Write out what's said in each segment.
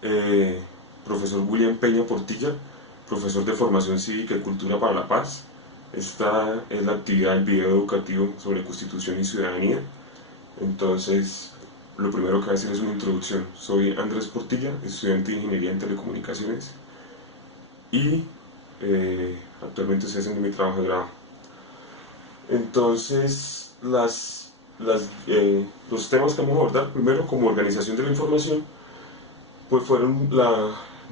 profesor William Peña Portilla, profesor de Formación Cívica y Cultura para la Paz. Esta es la actividad del video educativo sobre Constitución y Ciudadanía. Entonces, lo primero que voy a hacer es una introducción. Soy Andrés Portilla, estudiante de Ingeniería en Telecomunicaciones y actualmente estoy haciendo mi trabajo de grado. Entonces, los temas que vamos a abordar, primero como organización de la información, pues fueron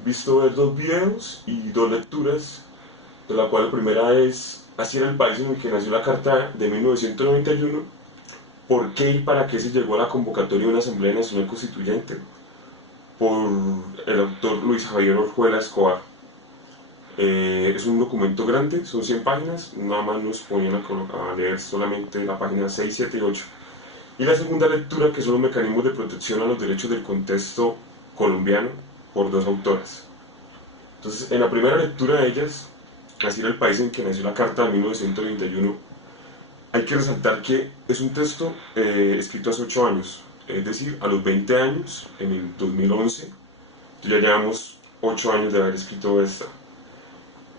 visto ver dos videos y dos lecturas, de la cual la primera es Así era el país en el que nació la Carta de 1991, ¿por qué y para qué se llegó a la convocatoria de una Asamblea Nacional Constituyente? Por el autor Luis Javier Orjuela Escobar. Es un documento grande, son 100 páginas, nada más nos ponían a leer solamente la página 6, 7 y 8. Y la segunda lectura, que son los mecanismos de protección a los derechos del contexto colombiano, por dos autoras. Entonces, en la primera lectura de ellas, Así era el país en que nació la Carta de 1991, hay que resaltar que es un texto escrito hace 8 años, es decir, a los 20 años, en el 2011, ya llevamos 8 años de haber escrito esta.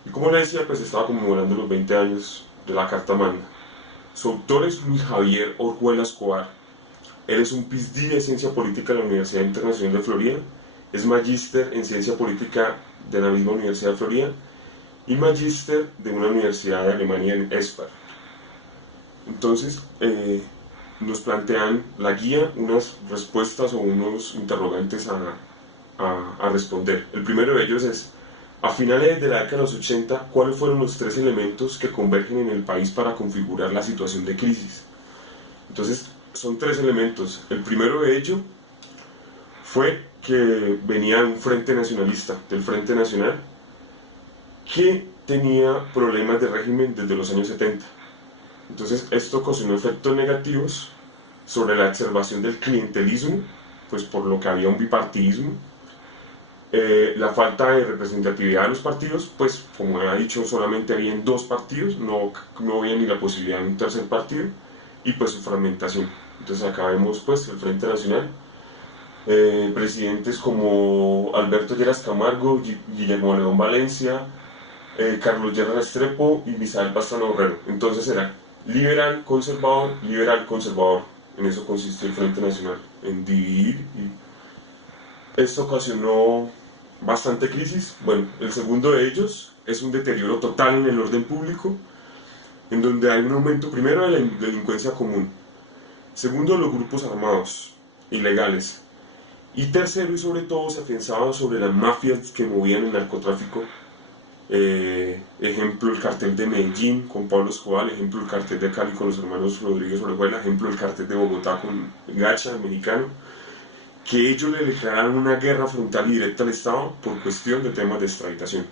Y como le decía, pues estaba conmemorando los 20 años de la Carta Magna. Su autor es Luis Javier Orjuela Escobar. Él es un PhD de Ciencia Política de la Universidad Internacional de Florida, es magíster en Ciencia Política de la misma Universidad de Florida y magíster de una universidad de Alemania en Espar. Entonces, nos plantean la guía unas respuestas o unos interrogantes a responder. El primero de ellos es, a finales de la década de los 80, ¿cuáles fueron los 3 elementos que convergen en el país para configurar la situación de crisis? Entonces, son 3 elementos. El primero de ellos fue que venía un frente nacionalista, del Frente Nacional, que tenía problemas de régimen desde los años 70. Entonces, esto ocasionó efectos negativos sobre la exacerbación del clientelismo, pues por lo que había un bipartidismo, la falta de representatividad de los partidos, pues como ha dicho, solamente habían 2 partidos, no había ni la posibilidad de un tercer partido, y pues su fragmentación. Entonces acá vemos pues el Frente Nacional, presidentes como Alberto Lleras Camargo, Guillermo León Valencia, Carlos Lleras Restrepo y Misael Pastrana Borrero. Entonces era liberal, conservador, liberal, conservador. En eso consistió el Frente Nacional, en dividir. Y esto ocasionó bastante crisis. Bueno, el segundo de ellos es un deterioro total en el orden público, en donde hay un aumento primero de la delincuencia común, segundo de los grupos armados, ilegales, y tercero y sobre todo se pensaba sobre las mafias que movían el narcotráfico. Ejemplo el cartel de Medellín con Pablo Escobar, ejemplo el cartel de Cali con los hermanos Rodríguez Orejuela, ejemplo el cartel de Bogotá con Gacha, el mexicano, que ellos le declararon una guerra frontal y directa al Estado por cuestión de temas de extraditación.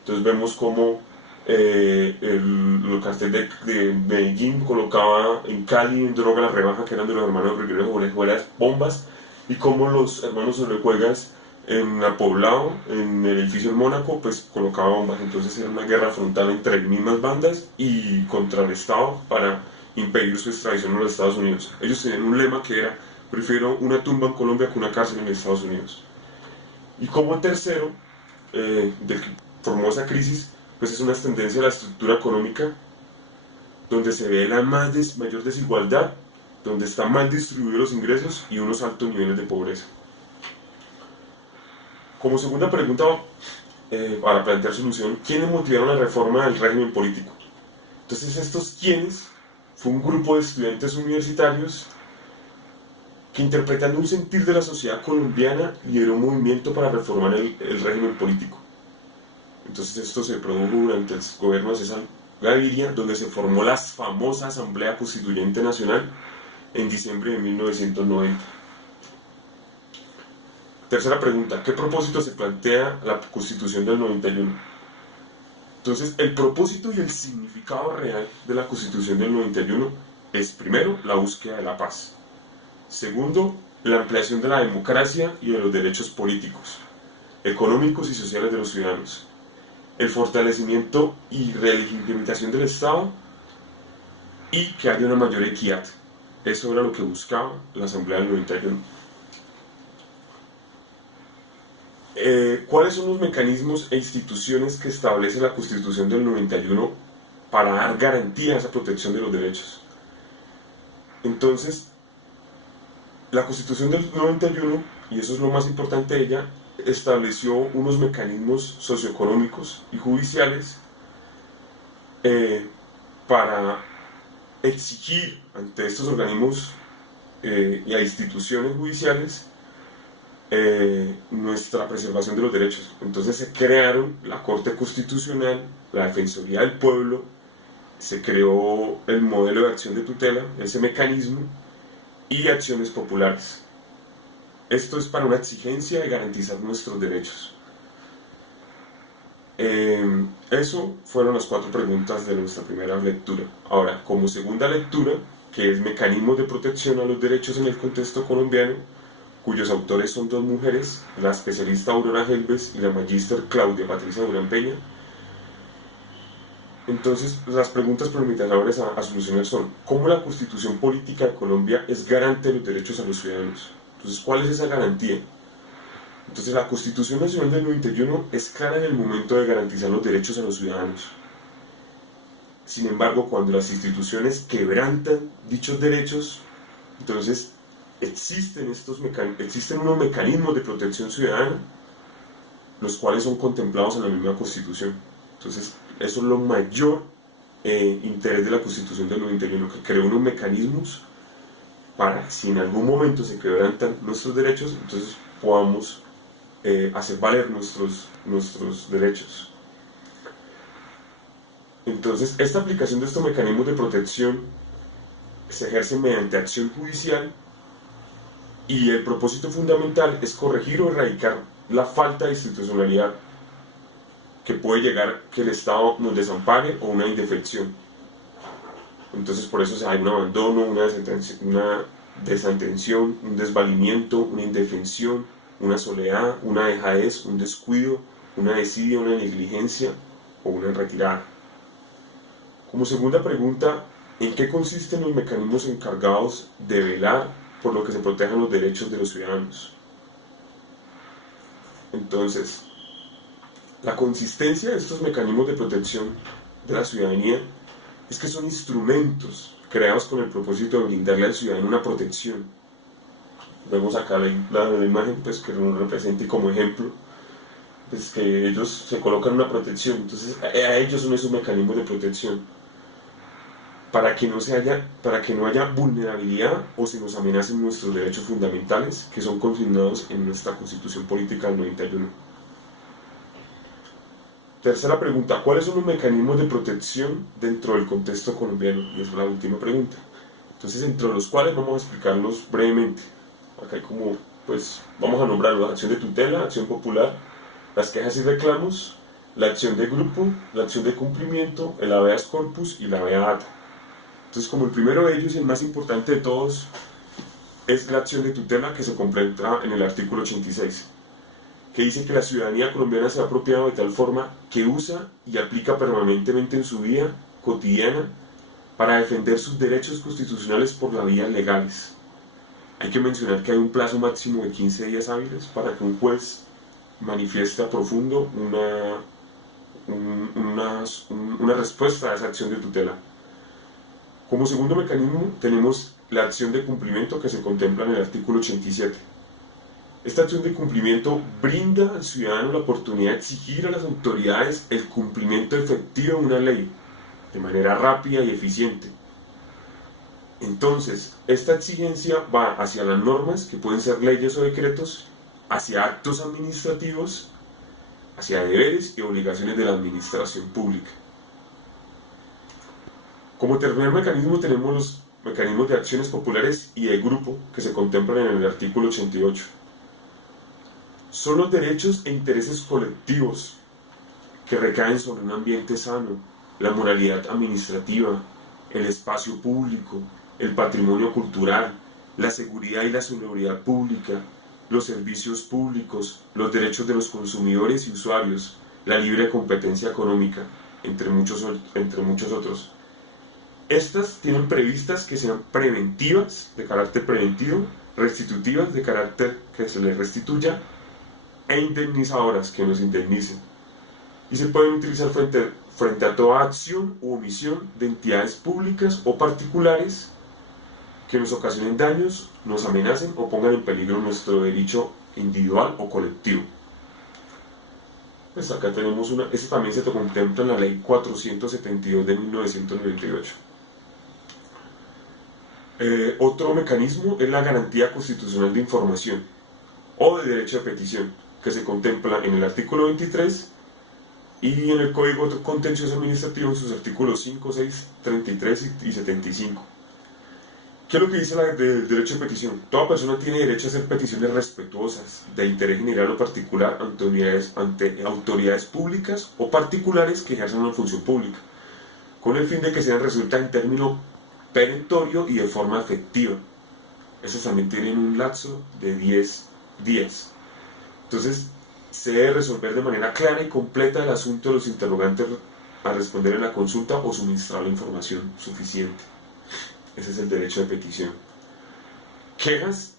Entonces vemos cómo el cartel de Medellín colocaba en Cali, en Droga La Rebaja, que eran de los hermanos Rodríguez Orejuela, bombas, y cómo los hermanos Orejuelas en el poblado, en el edificio en Mónaco, pues colocaba bombas. Entonces era una guerra frontal entre las mismas bandas y contra el Estado para impedir su extradición a los Estados Unidos. Ellos tenían un lema que era, prefiero una tumba en Colombia que una cárcel en Estados Unidos. Y como tercero, del que formó esa crisis, pues es una tendencia a la estructura económica, donde se ve la mayor desigualdad, donde están mal distribuidos los ingresos y unos altos niveles de pobreza. Como segunda pregunta, para plantear solución, ¿quiénes motivaron la reforma del régimen político? Entonces, estos quiénes fue un grupo de estudiantes universitarios que, interpretando un sentir de la sociedad colombiana, lideró un movimiento para reformar el régimen político. Entonces, esto se produjo durante el gobierno de César Gaviria, donde se formó la famosa Asamblea Constituyente Nacional en diciembre de 1990. Tercera pregunta, ¿qué propósito se plantea la Constitución del 91? Entonces, el propósito y el significado real de la Constitución del 91 es, primero, la búsqueda de la paz. Segundo, la ampliación de la democracia y de los derechos políticos, económicos y sociales de los ciudadanos. El fortalecimiento y relegitimización del Estado y que haya una mayor equidad. Eso era lo que buscaba la Asamblea del 91. ¿Cuáles son los mecanismos e instituciones que establece la Constitución del 91 para dar garantía a esa protección de los derechos? Entonces, la Constitución del 91, y eso es lo más importante de ella, estableció unos mecanismos socioeconómicos y judiciales para exigir ante estos organismos y a instituciones judiciales nuestra preservación de los derechos. Entonces se crearon la Corte Constitucional, la Defensoría del Pueblo, se creó el modelo de acción de tutela, ese mecanismo, y acciones populares. Esto es para una exigencia de garantizar nuestros derechos. Eso fueron las 4 preguntas de nuestra primera lectura. Ahora, como segunda lectura, que es mecanismos de protección a los derechos en el contexto colombiano, cuyos autores son 2 mujeres, la especialista Aurora Helves y la magíster Claudia Patricia Durán Peña. Entonces, las preguntas preliminares a solucionar son: ¿cómo la Constitución Política de Colombia es garante de los derechos a los ciudadanos? Entonces, ¿cuál es esa garantía? Entonces, la Constitución Nacional del 91 es clara en el momento de garantizar los derechos a los ciudadanos. Sin embargo, cuando las instituciones quebrantan dichos derechos, entonces existen unos mecanismos de protección ciudadana, los cuales son contemplados en la misma Constitución. Entonces, eso es lo mayor interés de la Constitución del 91, que creó unos mecanismos para, si en algún momento se quebrantan nuestros derechos, entonces podamos hacer valer nuestros derechos. Entonces, esta aplicación de estos mecanismos de protección se ejerce mediante acción judicial, y el propósito fundamental es corregir o erradicar la falta de institucionalidad que puede llegar que el Estado nos desampare o una indefección. Entonces, por eso hay un abandono, una desatención, un desvalimiento, una indefensión, una soledad, una dejadez, un descuido, una desidia, una negligencia o una retirada. Como segunda pregunta, ¿en qué consisten los mecanismos encargados de velar por lo que se protejan los derechos de los ciudadanos? Entonces, la consistencia de estos mecanismos de protección de la ciudadanía es que son instrumentos creados con el propósito de brindarle al ciudadano una protección. Vemos acá la imagen, pues, que nos represente como ejemplo, pues, que ellos se colocan una protección. Entonces, a ellos son esos mecanismos de protección, para que no haya vulnerabilidad o se nos amenacen nuestros derechos fundamentales, que son consignados en nuestra Constitución Política del 91. Tercera pregunta: ¿cuáles son los mecanismos de protección dentro del contexto colombiano? Y esa es la última pregunta. Entonces, entre los cuales vamos a explicarlos brevemente. Acá hay vamos a nombrarlos: la acción de tutela, acción popular, las quejas y reclamos, la acción de grupo, la acción de cumplimiento, el habeas corpus y la habeas data. Entonces, como el primero de ellos y el más importante de todos es la acción de tutela, que se completa en el artículo 86, que dice que la ciudadanía colombiana se ha apropiado de tal forma que usa y aplica permanentemente en su vida cotidiana para defender sus derechos constitucionales por las vías legales. Hay que mencionar que hay un plazo máximo de 15 días hábiles para que un juez manifieste a profundo una respuesta a esa acción de tutela. Como segundo mecanismo tenemos la acción de cumplimiento, que se contempla en el artículo 87. Esta acción de cumplimiento brinda al ciudadano la oportunidad de exigir a las autoridades el cumplimiento efectivo de una ley de manera rápida y eficiente. Entonces, esta exigencia va hacia las normas, que pueden ser leyes o decretos, hacia actos administrativos, hacia deberes y obligaciones de la administración pública. Como tercer mecanismo tenemos los mecanismos de acciones populares y de grupo, que se contemplan en el artículo 88. Son los derechos e intereses colectivos que recaen sobre un ambiente sano, la moralidad administrativa, el espacio público, el patrimonio cultural, la seguridad y la seguridad pública, los servicios públicos, los derechos de los consumidores y usuarios, la libre competencia económica, entre muchos otros. Estas tienen previstas que sean preventivas, de carácter preventivo, restitutivas, de carácter que se les restituya, e indemnizadoras que nos indemnicen. Y se pueden utilizar frente a toda acción u omisión de entidades públicas o particulares que nos ocasionen daños, nos amenacen o pongan en peligro nuestro derecho individual o colectivo. Pues acá tenemos esto también se contempla en la ley 472 de 1998. Otro mecanismo es la garantía constitucional de información o de derecho de petición, que se contempla en el artículo 23 y en el Código Contencioso Administrativo en sus artículos 5, 6, 33 y 75. ¿Qué es lo que dice el derecho de petición? Toda persona tiene derecho a hacer peticiones respetuosas de interés general o particular ante autoridades públicas o particulares que ejercen una función pública, con el fin de que sean resueltas en término perentorio y de forma efectiva. Estos también tienen un lapso de 10 días. Entonces, se debe resolver de manera clara y completa el asunto de los interrogantes a responder en la consulta o suministrar la información suficiente. Ese es el derecho de petición. Quejas